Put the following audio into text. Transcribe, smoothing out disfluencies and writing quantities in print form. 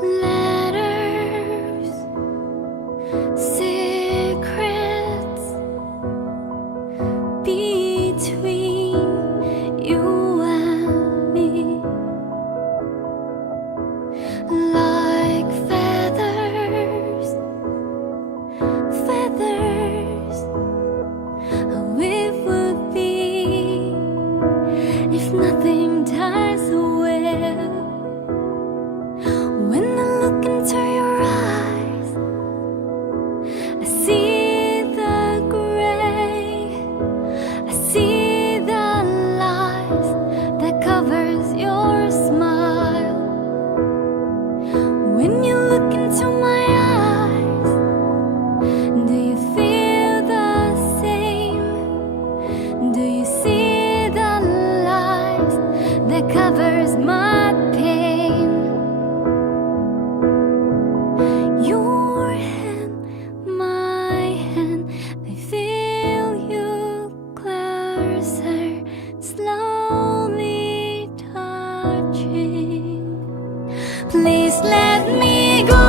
Letters, secrets between you and me, like feathers, feathers. How it would be if nothing dies away. When I look into your eyes, I see the gray, I see the lies that covers your smile. When you look into my eyes, do you feel the same? Do you see the lies that covers my pain? Your hand, my hand, I feel you closer, slowly touching. Please let me go.